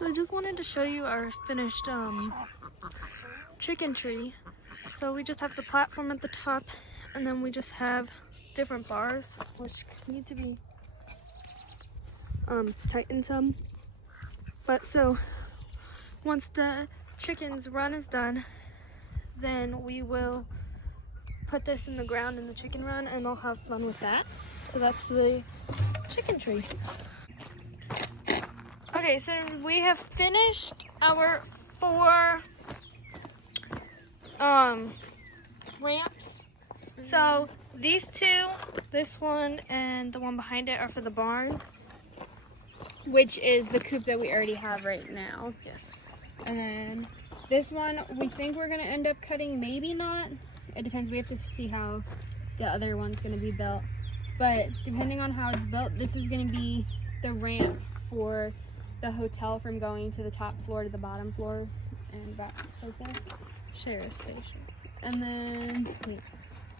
So I just wanted to show you our finished chicken tree. So we just have the platform at the top, and then we just have different bars, which need to be tightened some. But so once the chicken's run is done, then we will put this in the ground in the chicken run, and they'll have fun with that. So that's the chicken tree. Okay, so we have finished our 4 ramps. So these 2, this one and the one behind it, are for the barn. Which is the coop that we already have right now. Yes. And then this one, we think we're gonna end up cutting, maybe not. It depends, we have to see how the other one's gonna be built. But depending on how it's built, this is gonna be the ramp for the hotel from going to the top floor to the bottom floor and back and so forth. Share station. And then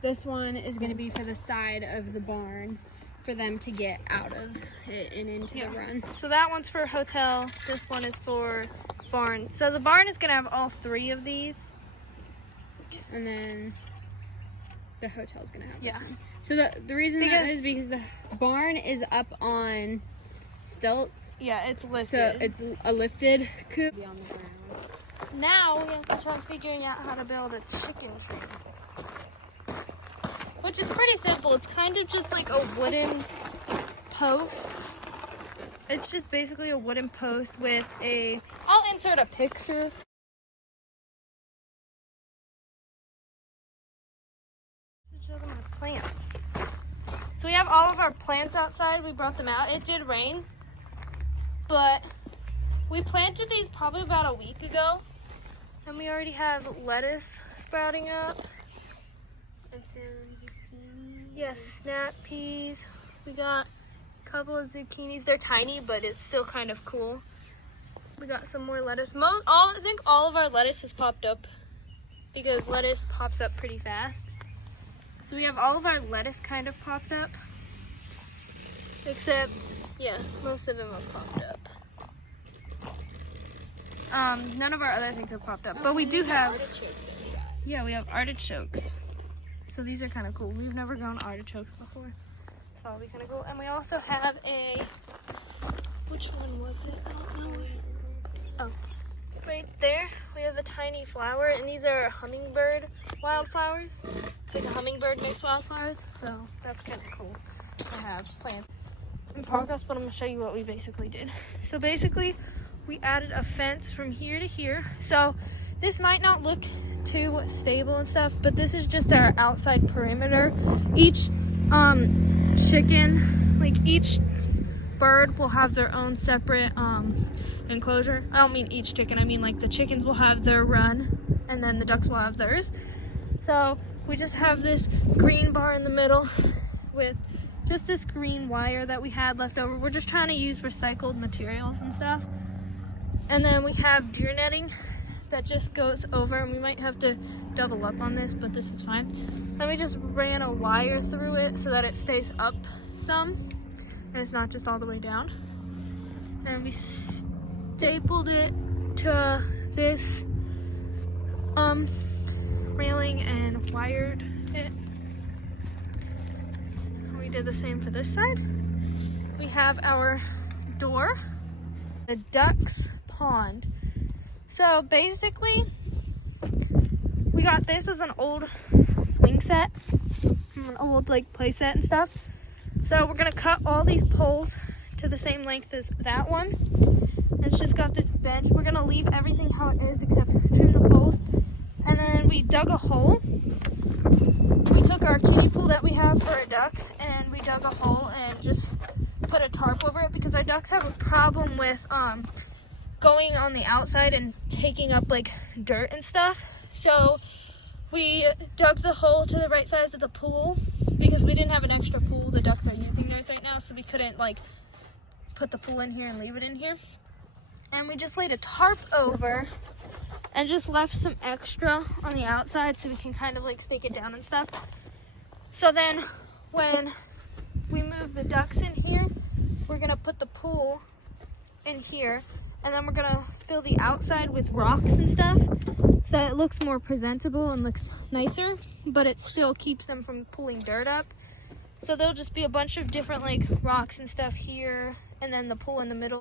this one is gonna be for the side of the barn for them to get out of it and into the run. So that one's for hotel, this one is for barn. So the barn is gonna have all 3 of these. And then the hotel's gonna have this one. So the reason that is because the barn is up on stilts. Yeah, it's lifted. So it's a lifted coop. Be on the ground. Now we have to try figuring out how to build a chicken tree, which is pretty simple. It's kind of just like a wooden post. It's just basically a wooden post with a, I'll insert a picture. To show them the plants. So we have all of our plants outside. We brought them out. It did rain, but we planted these probably about a week ago, and we already have lettuce sprouting up. And some zucchini. Yes, snap peas. We got a couple of zucchinis. They're tiny, but it's still kind of cool. We got some more lettuce. I think all of our lettuce has popped up because lettuce pops up pretty fast. So we have all of our lettuce kind of popped up. Except, yeah, most of them have popped up. None of our other things have popped up, but we do have artichokes that we got. Yeah, we have artichokes. So these are kind of cool. We've never grown artichokes before. So that'll be kind of cool. And we also have a, which one was it? I don't know. Oh, right there. We have a tiny flower, and these are hummingbird wildflowers. It's like a hummingbird mixed wildflowers. So that's kind of cool to have plants in progress, but I'm going to show you what we basically did. So basically, we added a fence from here to here. So this might not look too stable and stuff, but this is just our outside perimeter. Each chicken, like each bird will have their own separate enclosure. I don't mean each chicken, I mean like the chickens will have their run and then the ducks will have theirs. So we just have this green bar in the middle with just this green wire that we had left over. We're just trying to use recycled materials and stuff. And then we have deer netting that just goes over, and we might have to double up on this, but this is fine. And we just ran a wire through it so that it stays up some, and it's not just all the way down. And we stapled it to this railing and wired it. We did the same for this side. We have our door, the duck's pond. So basically, we got this as an old swing set, an old like play set and stuff. So we're gonna cut all these poles to the same length as that one. And it's just got this bench. We're gonna leave everything how it is except trim the poles. And then we dug a hole. We took our kiddie pool that we have for our ducks, and we dug a hole and just put a tarp over it because our ducks have a problem with going on the outside and taking up like dirt and stuff. So we dug the hole to the right size of the pool because we didn't have an extra pool. The ducks are using theirs right now, so we couldn't like put the pool in here and leave it in here. And we just laid a tarp over and just left some extra on the outside so we can kind of like stake it down and stuff. So then when we move the ducks in here, we're gonna put the pool in here, And then we're gonna fill the outside with rocks and stuff so that it looks more presentable and looks nicer, but it still keeps them from pulling dirt up. So there'll just be a bunch of different like rocks and stuff here, and then the pool in the middle.